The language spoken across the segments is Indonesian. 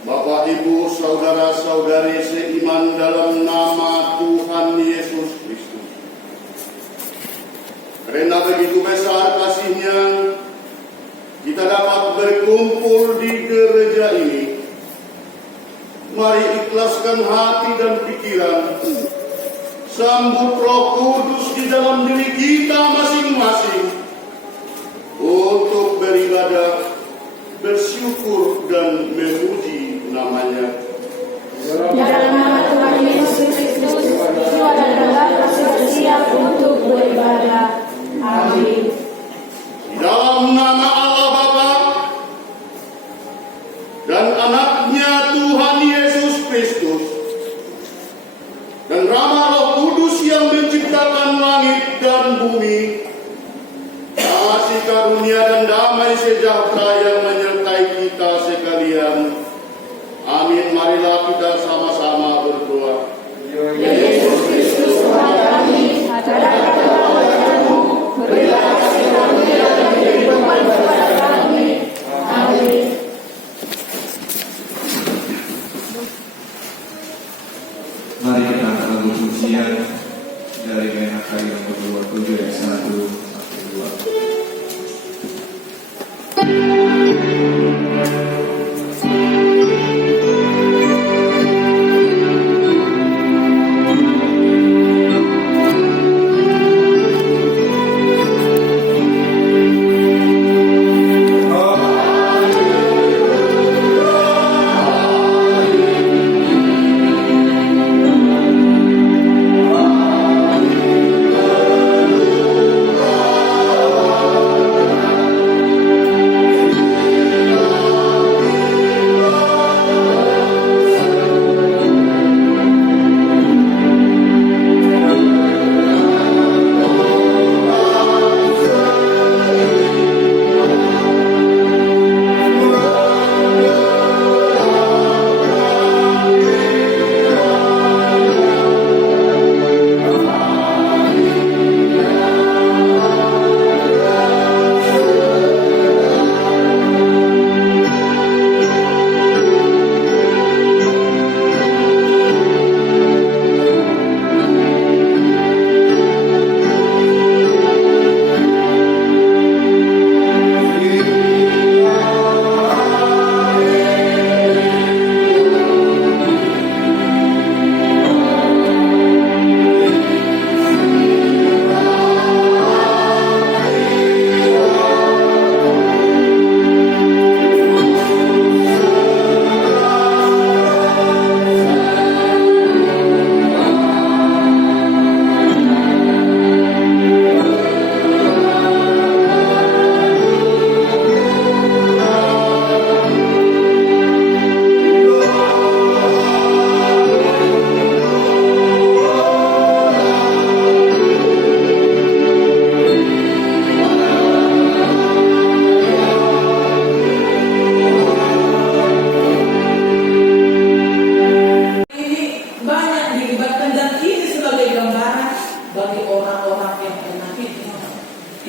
Bapak, Ibu, saudara-saudari seiman dalam nama Tuhan Yesus Kristus. Karena begitu besar kasih-Nya, kita dapat berkumpul di gereja ini. Mari ikhlaskan hati dan pikiran, sambut Roh Kudus di dalam diri kita masing-masing untuk beribadah, bersyukur dan memuji namanya. Di dalam nama Tuhan Yesus Kristus, jiwa dan raga sudah siap untuk beribadah. Amin. Di dalam nama Allah Bapa dan Anaknya Tuhan Yesus Kristus dan Rama Roh Kudus yang menciptakan langit dan bumi, kasih karunia dan damai sejahtera yang menyertai kita sekalian. Amin. Marilah kita sama-sama berdoa. Yesus Kristus Tuhan kami, adalah kepadamu, berilah kasih karunia dan kehidupan kepada kami. Amin. Mari kita angkat lagu pujian dari PHK yang ke-27 ayat 1 sampai 2.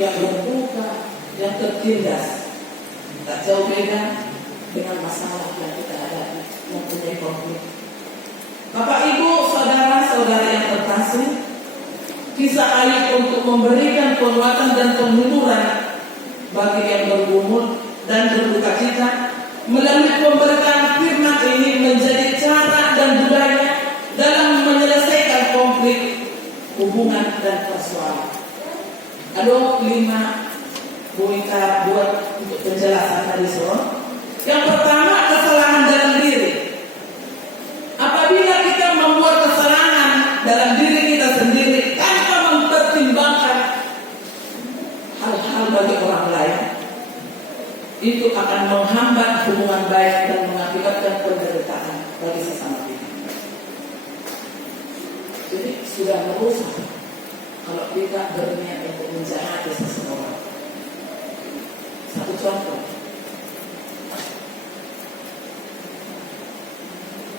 yang berbuka, yang tertindas, tak jauh beda dengan masalah yang kita hadapi, mempunyai konflik. Bapak, Ibu, saudara-saudara yang terkasih, kisah Ayub untuk memberikan penguatan dan penghiburan bagi yang bergumul dan berduka cita melalui pemberitaan firman ini menjadi cara dan budaya dalam menyelesaikan konflik hubungan dan persoalan. Ada 5 kita buat untuk penjelasan tadi sore. Yang pertama, kesalahan dalam diri. Apabila kita membuat kesalahan dalam diri kita sendiri tanpa mempertimbangkan hal-hal bagi orang lain, itu akan menghambat hubungan baik dan mengakibatkan penderitaan bagi sesama kita. Jadi sudah merusak kalau kita berniat untuk menjahati seseorang. Satu contoh,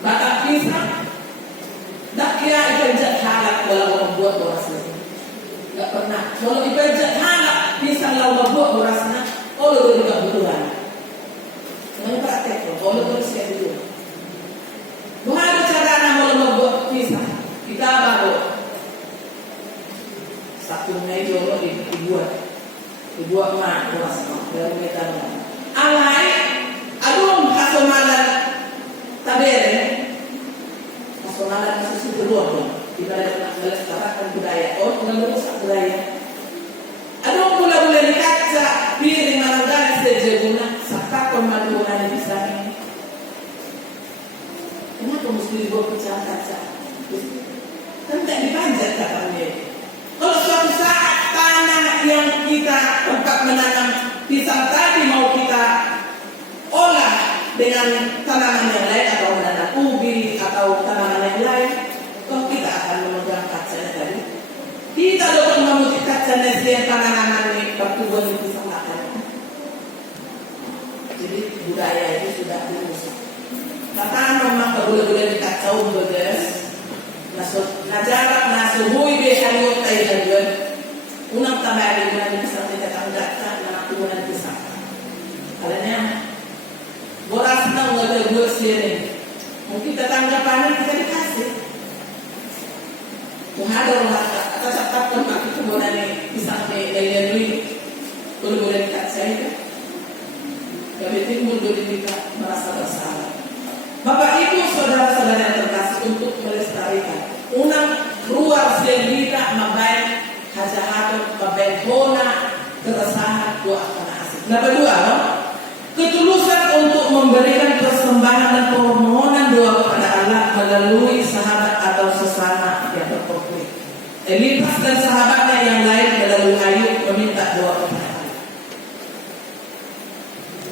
bakal pisang, tak kira ipejat halak walau membuat borasnya. Tak pernah. Kalau ipejat halak pisang walau membuat borasnya, kalau dia juga butuhan. Namanya praktek loh. Kalau terus kayak gitu, jolo dibuat mak luas dari kita. Alai aduh hasomalan tabere hasomalan susu kedua pun ibarat melestarikan budaya merusak budaya. Aduh mula-mula dikaca piring manangganas sejeguna serta pemaduan di sana. Kenapa mesti dibuat pecah kaca? Kan tak dipanjat katanya. Kalau suatu saat tanah yang kita tempat menanam pisang tadi mau kita olah dengan tanaman yang lain atau menanam ubi atau tanaman yang lain, kok kita akan memegang kacanya tadi? Kita dapat memetik kacanya yang tanaman ini pertumbuhan di pisang tadi. Jadi budaya itu sudah dirusak. Kata memang boleh-boleh dikacau beres. Najarak nasuhui behayot tay hayon. Unang tamari mo na pisang nagkatanggap na nakuha ng pisang. Alam niya, boras na nagagawag siya rin. Kung kita tanggapan, kita dikasih. Kung hadaw na kasakap kung makikita ni pisang nailanuin, boleh-boleh dikasih ito. Gamitin mundo din kita merasa bersalah. Bapak Ibu saudara-saudara yang terkasih untuk melestarikan unang luar selita mabaik hajahatun mabaik hona keresahan doa karena asik. Kenapa doa? Ketulusan untuk memberikan persembahan dan permohonan doa kepada Allah melalui sahabat atau sesama yang berkonflik. Elipas dan sahabatnya yang lain melalui Ayub meminta doa kepada Allah.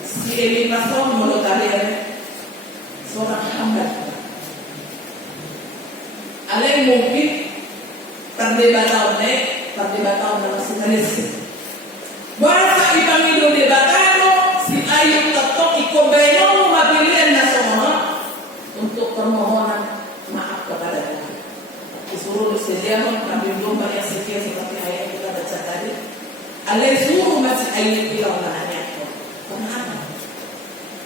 Si Elipas itu menurut kalian seorang hamba. Alay mungkin perdebatan masih kanis. Bahasa ipamilu debatado si Ayub tetap ikobayong mapilihan na semua untuk permohonan maaf kepada Tuhan. Disuruh disediakan kami belum banyak sekian seperti ayat kita baca tadi. Alay suruh masih Ayub bilang nanya. Kenapa?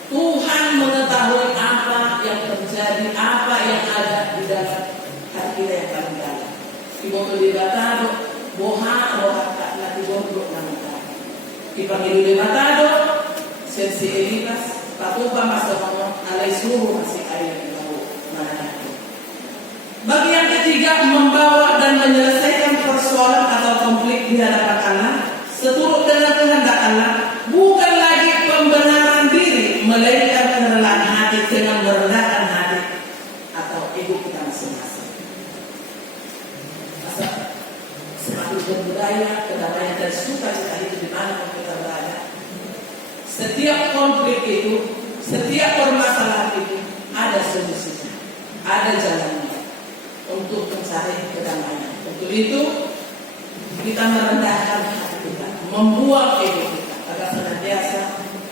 Tuhan mengetahui apa yang terjadi, apa yang ada di dalam hati kita yang paling dalam. Ibu debatado, boha tak nanti bodoh nanti. Dipanggil debatado, sensi Elipas, patupa masa ngomong alai suruh masih ayat tahu mana itu. Bagi yang ketiga, membawa dan menyelesaikan persoalan atau konflik di hadapan Allah seturut dengan kehendak Allah, bukan lagi pembenaran diri, melainkan kerelaan hati dengan merendahkan hati atau ego kita masing-masing. Semakin berbudaya, kedamaian dan sukacita itu di mana kita berada. Setiap konflik itu, setiap permasalahan itu ada solusinya, ada jalannya untuk mencari kedamaian. Untuk itu kita merendahkan hati kita, membuang ego kita agar senantiasa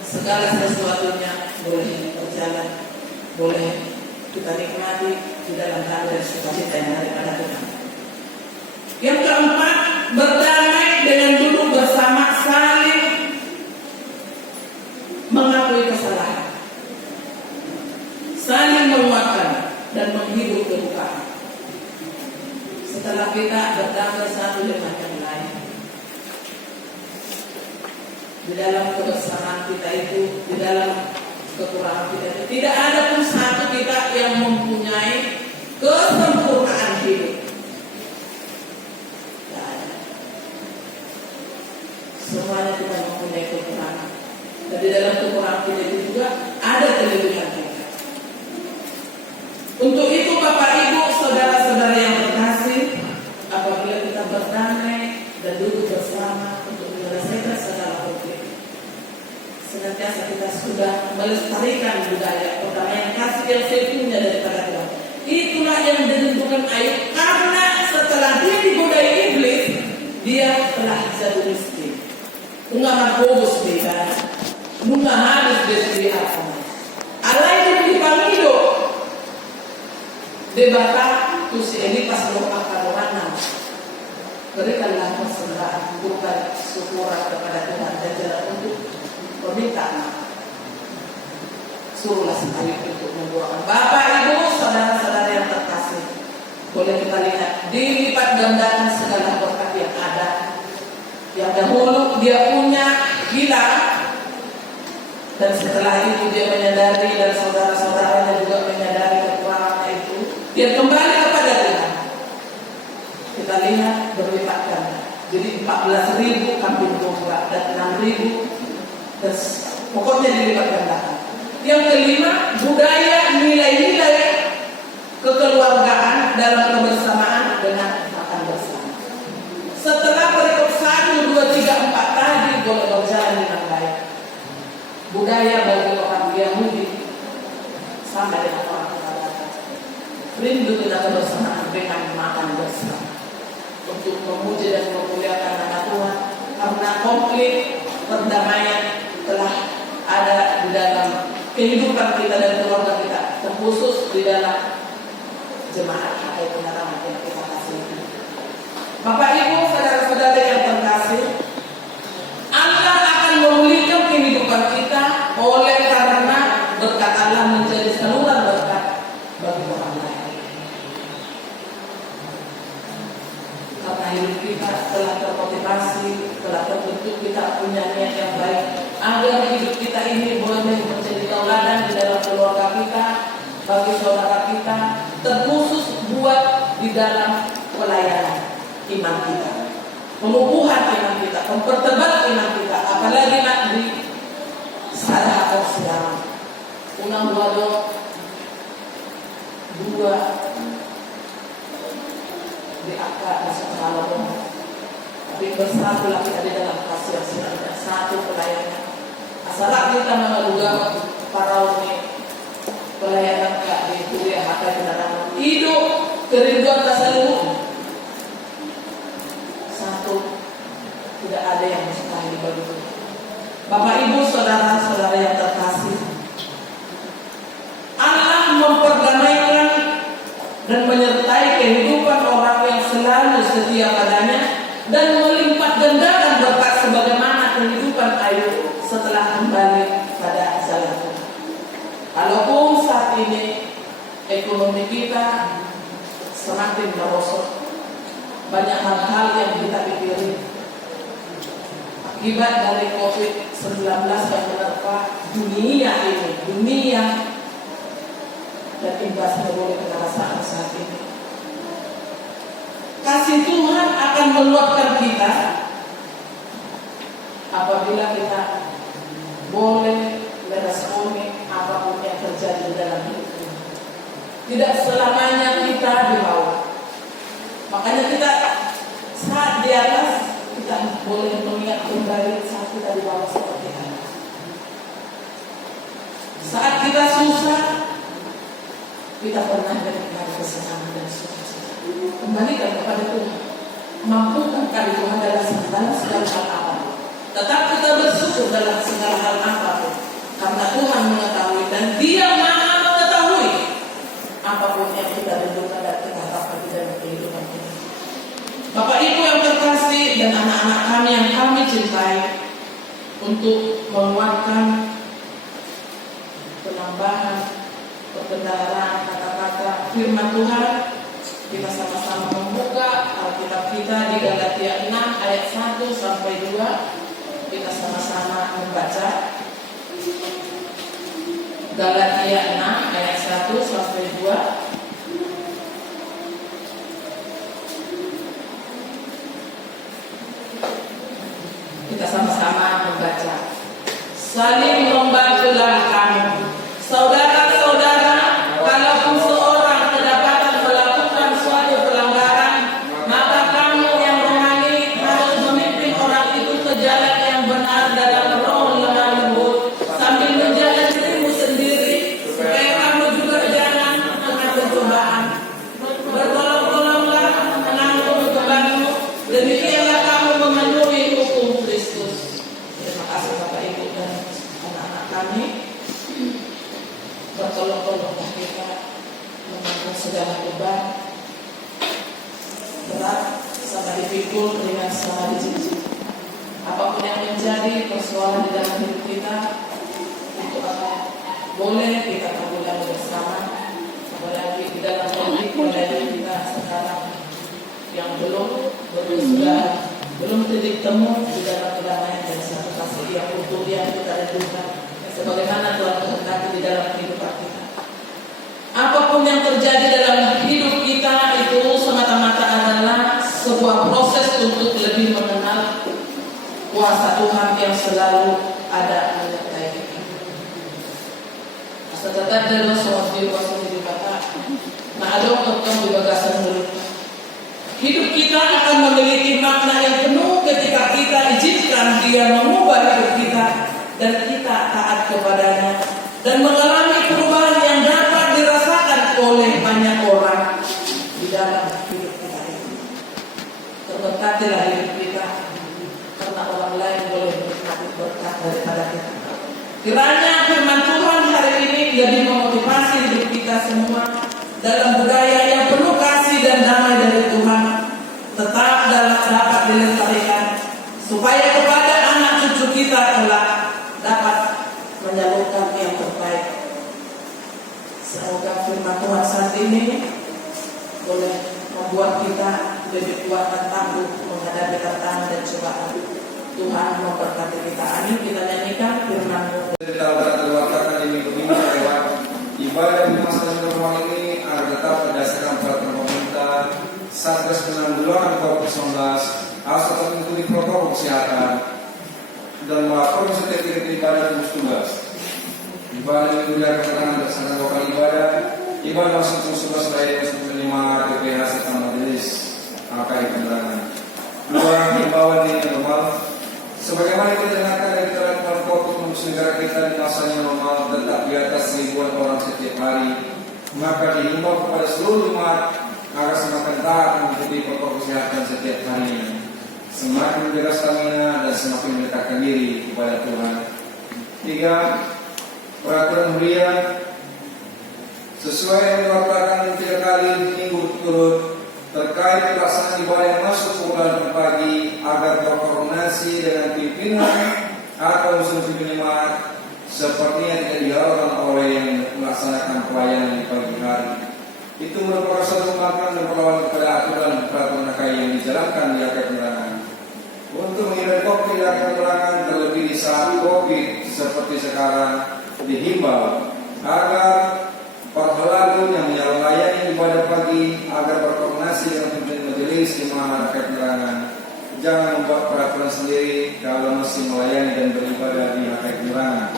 segala sesuatunya boleh berjalan, boleh kita nikmati di dalam keadaan sukacita yang daripada Tuhan. Yang keempat, berdamai dengan duduk bersama, saling mengakui kesalahan, saling menguatkan dan menghibur kedukaan. Setelah kita berdamai satu dengan yang lain, di dalam kebersamaan kita itu, di dalam kekurangan kita itu, tidak ada pun satu kita yang mempunyai kesempurnaan hidup. Tidak ada. Semuanya kita mempunyai kekurangan. Dan di dalam kekurangan kita itu juga ada kelebihan kita. Untuk itu Bapak Ibu, saudara-saudara yang terkasih, apabila kita berdamai dan duduk bersama untuk menyelesaikan segala konflik, senantiasa kita sudah melestarikan budaya perdamaian kasih yang seutuhnya daripada Tuhan. Itulah yang ditentukan Ayub, karena setelah dia digodai iblis, dia telah jatuh miskin. Unggah mabobos beda, unggah habis dari apa? Alai itu dipanggil debata tu si Elipas doa karohana. Berikanlah persembahan, bukan syukuran kepada Tuhan dan jalan untuk permintaan. Suruhlah si Ayub untuk membuahkan. Bapak, Ibu, saudara-saudara yang terkasih, boleh kita lihat dilipat gandakan segala berkat yang ada Dahulu dia punya villa, dan setelah itu dia menyadari dan saudara-saudaranya juga menyadari kekurangannya itu, dia kembali kepada Tuhan. Kita lihat berlipat ganda. Jadi 14.000 kambing domba dan 6.000, dan pokoknya dilipat gandakan. Yang kelima, budaya nilai-nilai kekeluargaan dalam kebersamaan dengan makan bersama. Setelah perikop 1, 2, 3, 4 tadi boleh berjalan dengan baik. Budaya bagi orang Yahudi sama dengan orang Barat. Rindu kita kebersamaan dengan makan bersama untuk memuji dan memuliakan nama Tuhan, karena konflik perdamaian telah ada di dalam kehidupan kita dan keluarga kita, terkhusus di dalam jemaat atau penerangan yang kita kasih. Bapak Ibu, saudara-saudara yang terkasih, Allah akan memulihkan kehidupan kita oleh karena berkat Allah menjadi saluran berkat bagi orang lain. Karena hidup kita telah termotivasi, telah terbentuk, kita punya niat yang baik agar hidup kita ini boleh menjadi tauladan di dalam keluarga kita, bagi saudara kita, terkhusus buat di dalam pelayanan iman kita, penumbuhan iman kita, mempertebal iman kita, apalagi nak di salah atau siang unang wado dua di akar dan sekolah, tapi bersatulah kita di dalam kasih yang sebenarnya satu pelayanan. Asalnya kita mengaluga para umi pelayanan kak di kuliah hakai kendaraan hidup kerinduan tasaluh satu, tidak ada yang mustahil bagi kita. Bapak Ibu, saudara-saudara yang terkasih, Allah memperdamaikan dan menyertai kehidupan orang yang selalu setia padanya dan melipat gandakan berkat sebagaimana kehidupan Ayub setelah kembali pada jalan Tuhan. Walaupun saat ini ekonomi kita semakin merosot, banyak hal-hal yang kita pikirin akibat dari COVID-19 yang menerpa dunia ini, dan imbasnya boleh kita rasakan saat ini. Kasih Tuhan akan meluapkan kita apabila kita boleh meresponi apapun yang terjadi di dalam hidup ini. Tidak selamanya kita di bawah. Makanya kita saat di atas, kita boleh mengingat kembali saat kita di bawah seperti apa. Saat kita susah, kita pernah menikmati kesenangan dan sukacita. Kembalikan kepada Tuhan. Mampukan kami Tuhan dalam segala hal apa. Tetap kita bersyukur dalam segala hal apapun, karena Tuhan mengetahui dan Dia Maha mengetahui apapun yang kita rindukan dan kita harapkan di dalam kehidupan kita. Bapak Ibu yang terkasih dan anak-anak kami yang kami cintai, untuk menguatkan penambahan perbendaharaan kata-kata firman Tuhan, kita sama-sama membuka Alkitab kita di Galatia 6 ayat 1 sampai 2. Kita sama-sama membaca Galatia 6 ayat 1 sampai 2. Kita sama-sama membaca. Saling membantulah kamu, saudara-saudara, kalaupun seorang kedapatan melakukan suatu pelanggaran, maka kamu yang rohani harus memimpin orang itu ke jalan yang benar dalam roh lemah lembut, sambil menjaga dirimu sendiri, supaya kamu juga jangan mengambil cobaan. Bertolong-tolonglah menanggung bebanmu, demikianlah kamu memenuhi hukum Kristus. Terima kasih Bapak Ibu dan anak-anak kami. Bertolong-tolonglah kita menanggung segala beban berat, sama dipikul dengan sama dijijik. Apapun yang menjadi persoalan di dalam hidup kita, itu akan boleh kita tanggulangi bersama. Apalagi di dalam hidup kita sekarang yang belum belum titik temu di dalam kedamaian dan satu kasih yang utuh yang kita rindukan, sebagaimana Tuhan kehendaki di dalam kehidupan kita. Apapun yang terjadi dalam hidup kita itu semata-mata adalah sebuah proses untuk lebih mengenal kuasa Tuhan yang selalu ada menyertai kita. Asa tetap dalam semua kuasa hidup kita. Nah, ada orang di bagasan dulu. Hidup kita akan memiliki makna yang penuh ketika kita izinkan Dia mengubah hidup kita dan kita taat kepadanya dan mengalami perubahan yang dapat dirasakan oleh banyak orang di dalam hidup kita ini. Terberkatilah hidup kita karena orang lain boleh menikmati berkat daripada kita. Kiranya firman Tuhan hari ini lebih memotivasi hidup kita semua dalam budaya yang penuh kasih dan damai dari Tuhan, tetap dapat dilestarikan supaya kepada anak cucu kita kelak dapat menyalurkan yang terbaik. Semoga firman Tuhan saat ini boleh membuat kita lebih kuat dan tangguh menghadapi tantangan dan cobaan. Tuhan memberkati kita. Amin. Kita nyanyikan firman-Mu. Kita berkata di minggu ini lewat ibadah di masa normal ini agar tetap berdasarkan peraturan pemerintah, Satgas Penanggulangan COVID-19 harus tetap mengikuti protokol kesehatan dan melakukan setiap ibadah gugus tugas. Ibadah minggu di keterangan berdasarkan lokal ibadah masuk tugas lain masuk menerima PPH serta majelis AKI penerangan. Dua himbauan ini normal. Sebagaimana kita dengarkan dari keterangan COVID untuk negara kita di masanya normal tetap di atas ribuan orang setiap hari, maka dihimbau kepada seluruh jemaat agar semakin taat mengikuti protokol kesehatan setiap harinya, semakin menjaga stamina dan semakin mendekatkan diri kepada Tuhan. 3. Peraturan harian sesuai yang dilakukan 3 kali minggu berturut terkait pelaksanaan ibadah yang masuk ke bulan pagi agar berkoordinasi dengan pimpinan atau unsur jemaat seperti yang tidak diharapkan oleh yang melaksanakan pelayanan di pagi hari. Itu merupakan suatu kemampuan dan perlawanan kepada aturan peraturan AKI yang dijalankan di AKI penerangan. Untuk menghindari COVID di AKI penerangan terlebih di saat COVID seperti sekarang dihimbau agar Perheladu yang melayani ibadah pagi agar berkoordinasi dengan pimpinan majelis jemaat AKI penerangan. Jangan membuat peraturan sendiri kalau masih melayani dan beribadah di AKI penerangan.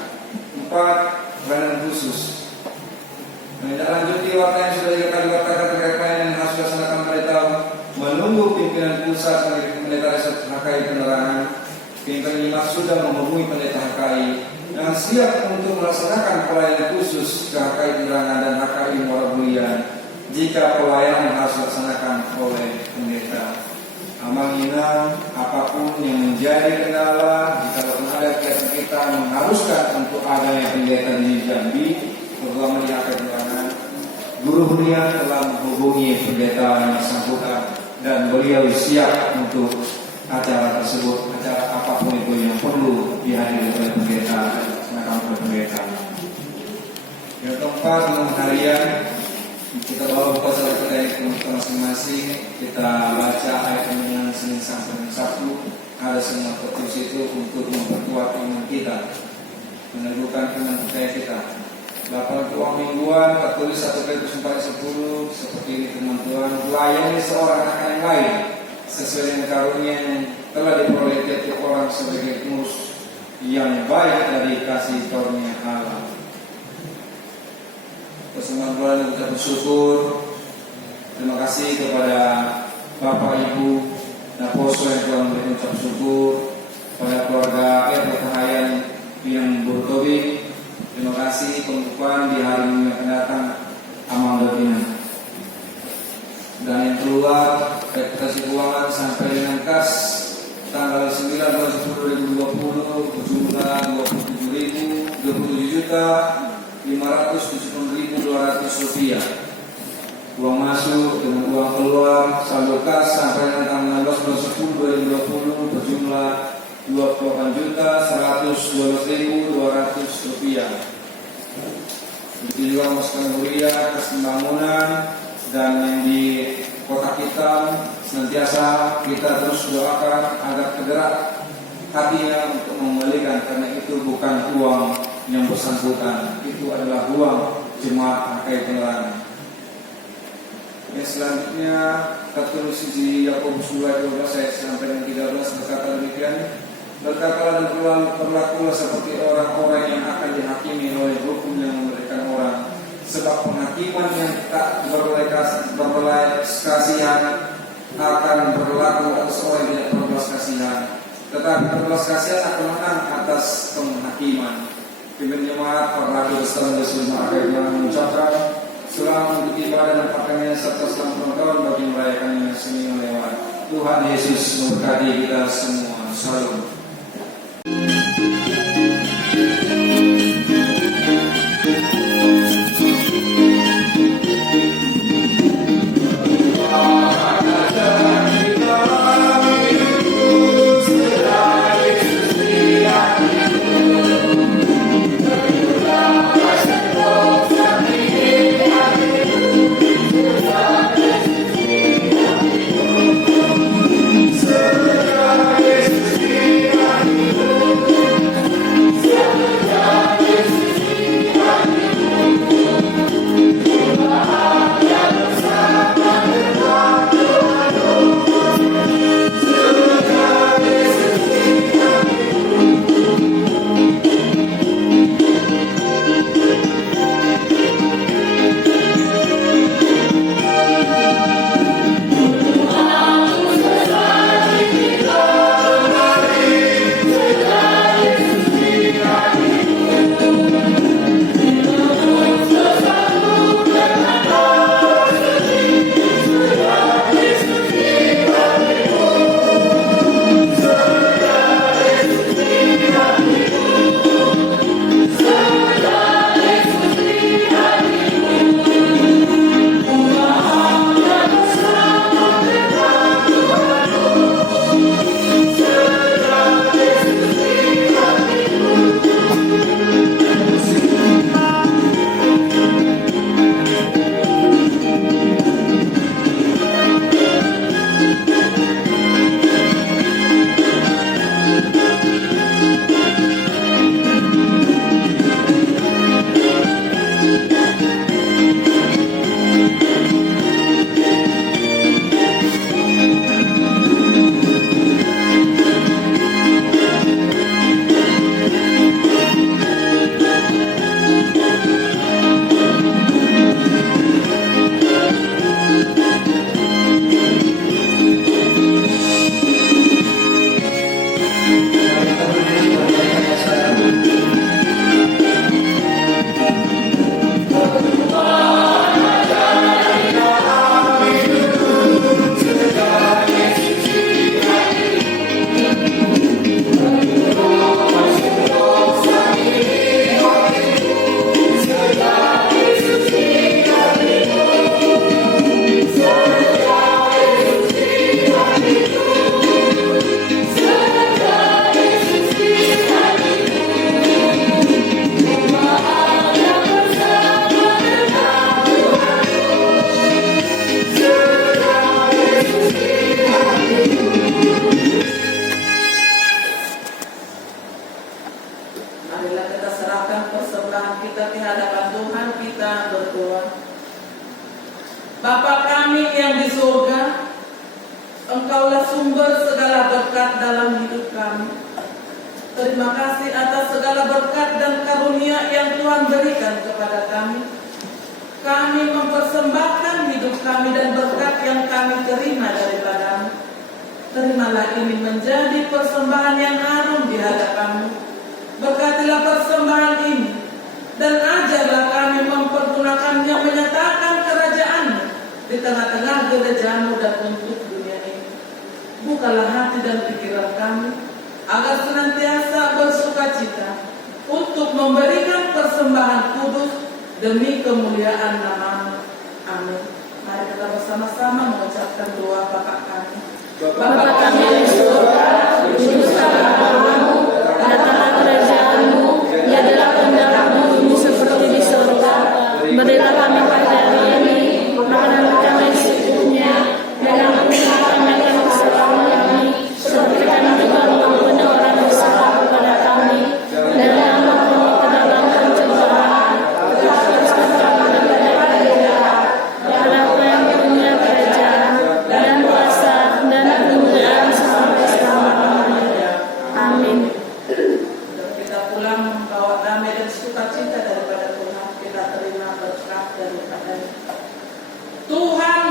4. Pelayanan khusus. Menindaklanjuti warta yang sudah dikali wartakan terkait pelayanan yang harus dilaksanakan pendeta menunggu pimpinan pusat pendeta resort AKI penerangan. Pimpinan Nyimak sudah menghubungi pendeta AKI yang siap untuk melaksanakan pelayanan khusus ke AKI penerangan dan AKI Muara Bulian jika pelayanan harus dilaksanakan oleh pendeta. Amanginam apapun yang menjadi kendala jika ada kegiatan kita mengharuskan untuk adanya kegiatan di Jambi, terutama di AKI penerangan, Guru Bulian telah menghubungi pendeta yang bersangkutan dan beliau siap untuk acara tersebut, acara apapun itu yang perlu dihadiri oleh pendeta dan oleh pendeta. Yang keempat, harian kita bawa buka salat kita masing-masing. Kita baca ayat dengan Senin sampai Sabtu. Ada semua petunjuk itu untuk memperkuat iman kita, meneguhkan iman percaya kita. 8 uang mingguan tertulis 1 Petrus 4:10 seperti ini firman Tuhan, layani seorang akan yang lain sesuai dengan karunia yang telah diperoleh tiap orang sebagai pengurus yang baik dari kasih karunia Allah. Persembahan bulan kita bersyukur. Terima kasih kepada Bapak Ibu Naposo yang telah memberi ucap syukur, pada keluarga Cahayan yang Burtobi. Terima kasih pembukaan di hari Minggu yang akan datang amal doa. Dan yang keluar reputasi keuangan sampai dengan kas tanggal 9 bulan 10 2020 berjumlah 27.576.200 rupiah. Uang masuk dengan uang keluar saldo kas sampai dengan tanggal 16 bulan 10 2020 berjumlah 28.112.200 rupiah. Begitu juga masukan mulia atas pembangunan dan yang di kota kita, senantiasa kita terus doakan agar tergerak hatinya untuk membelikan, karena itu bukan uang yang bersangkutan, itu adalah uang jemaat HKI Penerangan. Yang selanjutnya tertulis di Yakobus 2:12 ayat sampai dengan 13 berkata demikian, berkatalah dan berlakulah seperti orang-orang yang akan dihakimi oleh hukum yang memberikan orang, sebab penghakiman yang tak berbelas kasihan akan berlaku atas orang yang tidak berbelas kasihan, tetapi berbelas kasihan akan menang atas penghakiman. Pimpin jemaat para rakyat bersama semua HKI mengucapkan selamat untuk ibadah dan pakaiannya serta selamat ulang tahun bagi merayakannya seminggu lewat. Tuhan Yesus memberkati kita semua. Shalom. Bapa kami yang di surga, Engkaulah sumber segala berkat dalam hidup kami. Terima kasih atas segala berkat dan karunia yang Tuhan berikan kepada kami. Kami mempersembahkan hidup kami dan berkat yang kami terima daripada-Mu. Terimalah ini menjadi persembahan yang harum di hadapan-Mu. Berkatilah persembahan ini dan ajarlah kami mempergunakannya menyatakan kerajaan-Mu di tengah-tengah gereja-Mu dan untuk dunia ini. Bukalah hati dan pikiran kami agar senantiasa bersukacita untuk memberikan persembahan kudus demi kemuliaan nama-Mu. Amin. Mari kita bersama-sama mengucapkan doa Bapa kami. Bapa kami yang di surga, dikuduskanlah namamu, datanglah kerajaan-Mu, jadilah kehendak-Mu di bumi seperti di surga. Berilah kami pada hari ini makanan kami secukupnya,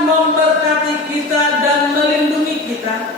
memberkati kita dan melindungi kita.